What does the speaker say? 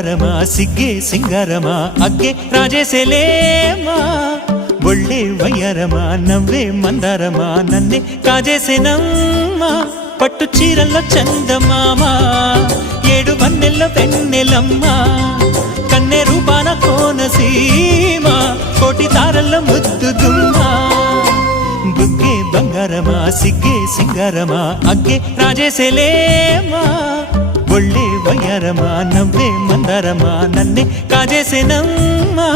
ಬಂಗಾರಮಾ ಸಿಗ್ಗೆ ಸಿಂಗಾರಮಾ ಅಗ್ಗೆ ರಾಜೇಸೆಲೇಮಾ ಒಳ್ಳೆ వయ్యారమా నవ్వే మందారమా నన్నే కాజేసేనమ్మా పట్టు చీరల్లో చందమామ ఏడు వన్నెల్లో వెన్నెలమ్మ కన్నె రూపాన కోనసీమ కోటి తారల్లో ముద్దు గుమ్మ బుగ్గే బంగారమా సిగ్గే సింగారమా అగ్గే రాజేసెలేమా ఒళ్ళే వయ్యారమా నవ్వే మందారమా నన్నే కాజేసేనమ్మా